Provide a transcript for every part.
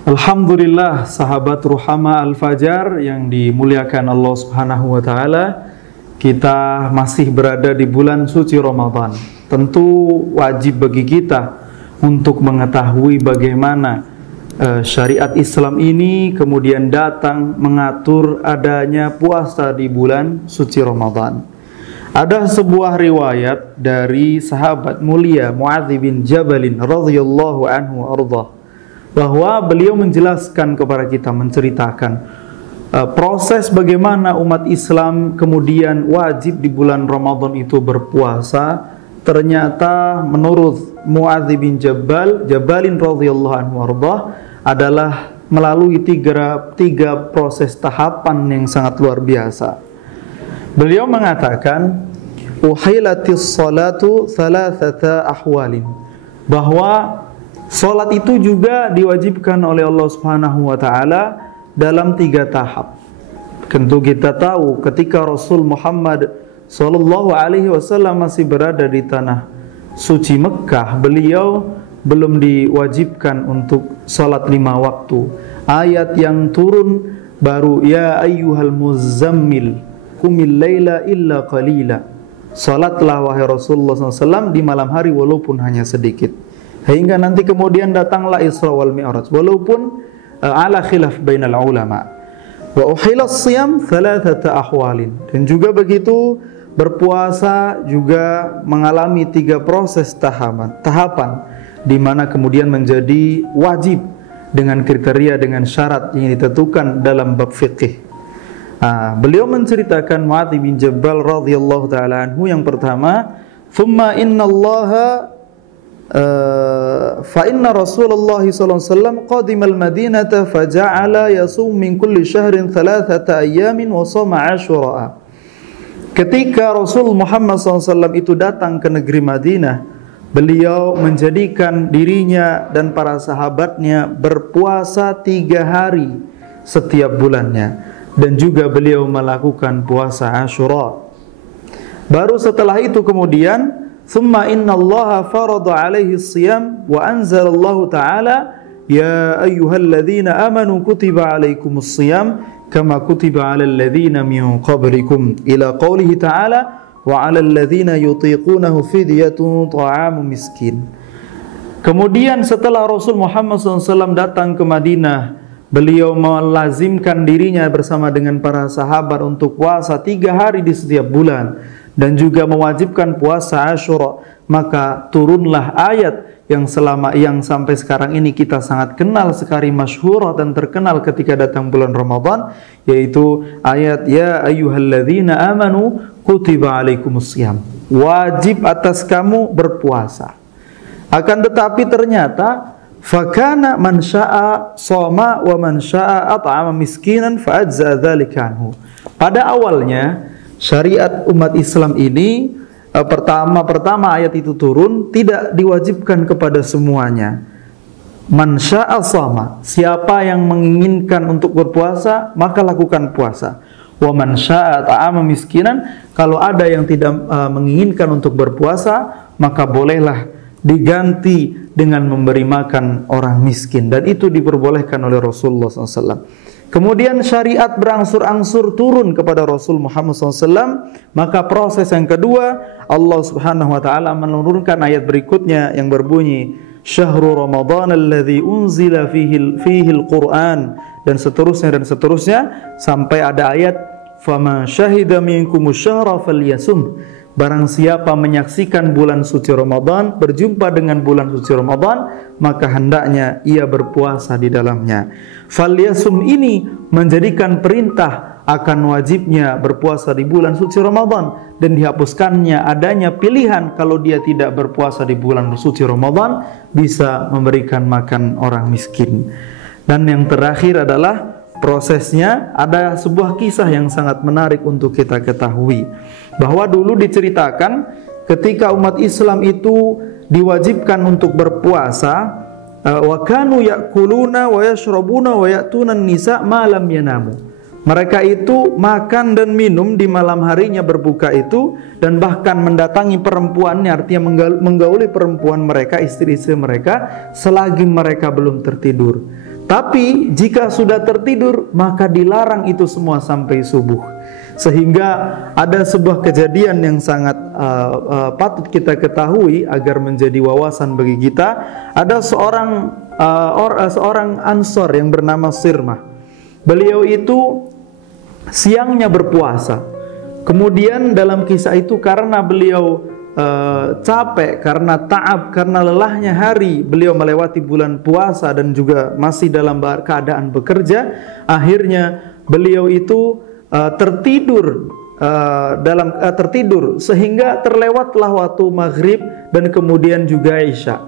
Alhamdulillah, sahabat Ruhama Al-Fajar yang dimuliakan Allah Subhanahu wa taala. Kita masih berada di bulan suci Ramadan. Tentu wajib bagi kita untuk mengetahui bagaimana syariat Islam ini kemudian datang mengatur adanya puasa di bulan suci Ramadan. Ada sebuah riwayat dari sahabat mulia Muadz bin Jabal radhiyallahu anhu ardhah, bahwa beliau menjelaskan kepada kita, menceritakan proses bagaimana umat Islam kemudian wajib di bulan Ramadan itu berpuasa. Ternyata menurut Muadz bin Jabalin radhiyallahu anhu ardhah adalah melalui tiga proses tahapan yang sangat luar biasa. Beliau mengatakan, uhilatis salatu thalathata ahwalin, bahwa salat itu juga diwajibkan oleh Allah Subhanahu wa taala dalam 3 tahap. Tentu kita tahu ketika Rasul Muhammad sallallahu alaihi wasallam masih berada di tanah suci Mekah, beliau belum diwajibkan untuk salat 5 waktu. Ayat yang turun baru ya ayyuhal muzammil qumil laila illa qalila. Salatlah wahai Rasulullah SAW di malam hari walaupun hanya sedikit. Hingga nanti kemudian datanglah Isra wal Mi'raj, walaupun ala khilaf bainal ulama. Wa uhilas siyam thalathata ahwalin, dan juga begitu berpuasa juga mengalami 3 proses tahapan di mana kemudian menjadi wajib dengan kriteria, dengan syarat yang ditentukan dalam bab fikih. Beliau menceritakan Muadz bin Jabal radhiyallahu taala anhu, yang pertama, thumma innallaha fa inna Rasulullah sallallahu alaihi wasallam qadima al-Madinata faja'ala yasum min kulli syahrin 3 ayamin wa shama 'ashura. Ketika Rasul Muhammad SAW itu datang ke negeri Madinah, beliau menjadikan dirinya dan para sahabatnya berpuasa 3 hari setiap bulannya, dan juga beliau melakukan puasa Asyura. Baru setelah itu kemudian thumma innallaha farada alaihi siyam wa anzalallahu ta'ala ya ayyuhalladzina amanu kutiba alaikumus siyam kama kutiba alal ladzina min qablikum ila qaulihi ta'ala wa 'alal ladzina yutiqunahu fidyatun ta'amu miskin. Kemudian setelah Rasul Muhammad SAW datang ke Madinah, beliau melazimkan dirinya bersama dengan para sahabat untuk puasa 3 hari di setiap bulan, dan juga mewajibkan puasa Asyura. Maka turunlah ayat yang sampai sekarang ini kita sangat kenal sekali, masyhur dan terkenal ketika datang bulan Ramadan, yaitu ayat ya ayyuhalladzina amanu kutiba alaikumussyam, wajib atas kamu berpuasa. Akan tetapi ternyata fakana man syaa shoma wa man syaa at'ama miskinan fa ajza dzalika anhu. Pada awalnya syariat umat Islam ini pertama ayat itu turun tidak diwajibkan kepada semuanya. Man syaa shoma, siapa yang menginginkan untuk berpuasa maka lakukan puasa. Wa man syaa at'ama miskinan, kalau ada yang tidak menginginkan untuk berpuasa maka bolehlah diganti dengan memberi makan orang miskin, dan itu diperbolehkan oleh Rasulullah SAW. Kemudian syariat berangsur-angsur turun kepada Rasul Muhammad SAW. Maka proses yang kedua, Allah Subhanahu wa taala menurunkan ayat berikutnya yang berbunyi Syahrul Ramadan alladzi unzila fihi al-Qur'an, dan seterusnya sampai ada ayat faman syahida minkumus syahra falyasum. Barang siapa menyaksikan bulan suci Ramadan, berjumpa dengan bulan suci Ramadan, maka hendaknya ia berpuasa di dalamnya. Falyasum ini menjadikan perintah akan wajibnya berpuasa di bulan suci Ramadan, dan dihapuskannya adanya pilihan kalau dia tidak berpuasa di bulan suci Ramadan bisa memberikan makan orang miskin. Dan yang terakhir adalah prosesnya. Ada sebuah kisah yang sangat menarik untuk kita ketahui, bahwa dulu diceritakan ketika umat Islam itu diwajibkan untuk berpuasa, wa kanu yakuluna wa yashrabuna wa ya'tuna an-nisa ma lam yanamu. Mereka itu makan dan minum di malam harinya berbuka itu, dan bahkan mendatangi perempuannya, artinya menggauli perempuan mereka, istri-istri mereka selagi mereka belum tertidur. Tapi jika sudah tertidur, maka dilarang itu semua sampai subuh. Sehingga ada sebuah kejadian yang sangat patut kita ketahui agar menjadi wawasan bagi kita. Ada seorang Ansor yang bernama Sirmah. Beliau itu siangnya berpuasa. Kemudian dalam kisah itu karena beliau capek, karena ta'ab, karena lelahnya hari beliau melewati bulan puasa dan juga masih dalam keadaan bekerja, akhirnya beliau itu tertidur sehingga terlewatlah waktu maghrib dan kemudian juga isya.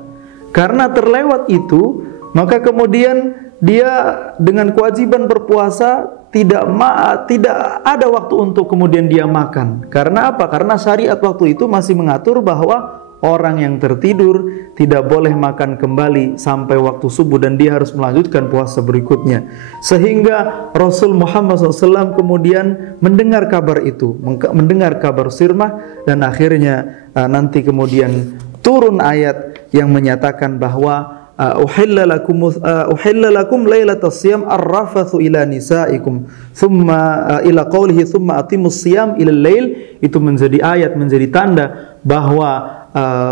Karena terlewat itu, maka kemudian dia dengan kewajiban berpuasa tidak ada waktu untuk kemudian dia makan. Karena apa? Karena syariat waktu itu masih mengatur bahwa orang yang tertidur tidak boleh makan kembali sampai waktu subuh dan dia harus melanjutkan puasa berikutnya. Sehingga Rasul Muhammad SAW kemudian mendengar kabar itu, mendengar kabar Sirmah, dan akhirnya nanti kemudian turun ayat yang menyatakan bahwa uhilla lakum lailatas siyam ar-rafathu ila nisaikum thumma ila qawlihi thumma atimus siyam ila lail. Itu menjadi ayat, menjadi tanda bahwa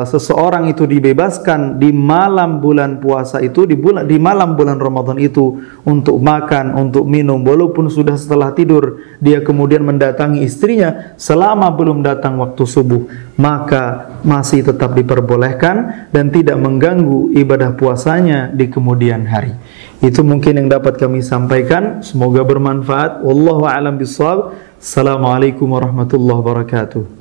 seseorang itu dibebaskan di malam bulan puasa itu, di malam bulan Ramadan itu, untuk makan, untuk minum, walaupun sudah setelah tidur dia kemudian mendatangi istrinya selama belum datang waktu subuh, maka masih tetap diperbolehkan dan tidak mengganggu ibadah puasanya di kemudian hari. Itu mungkin yang dapat kami sampaikan, semoga bermanfaat. Wallahu a'lam bishawab. Assalamualaikum warahmatullahi wabarakatuh.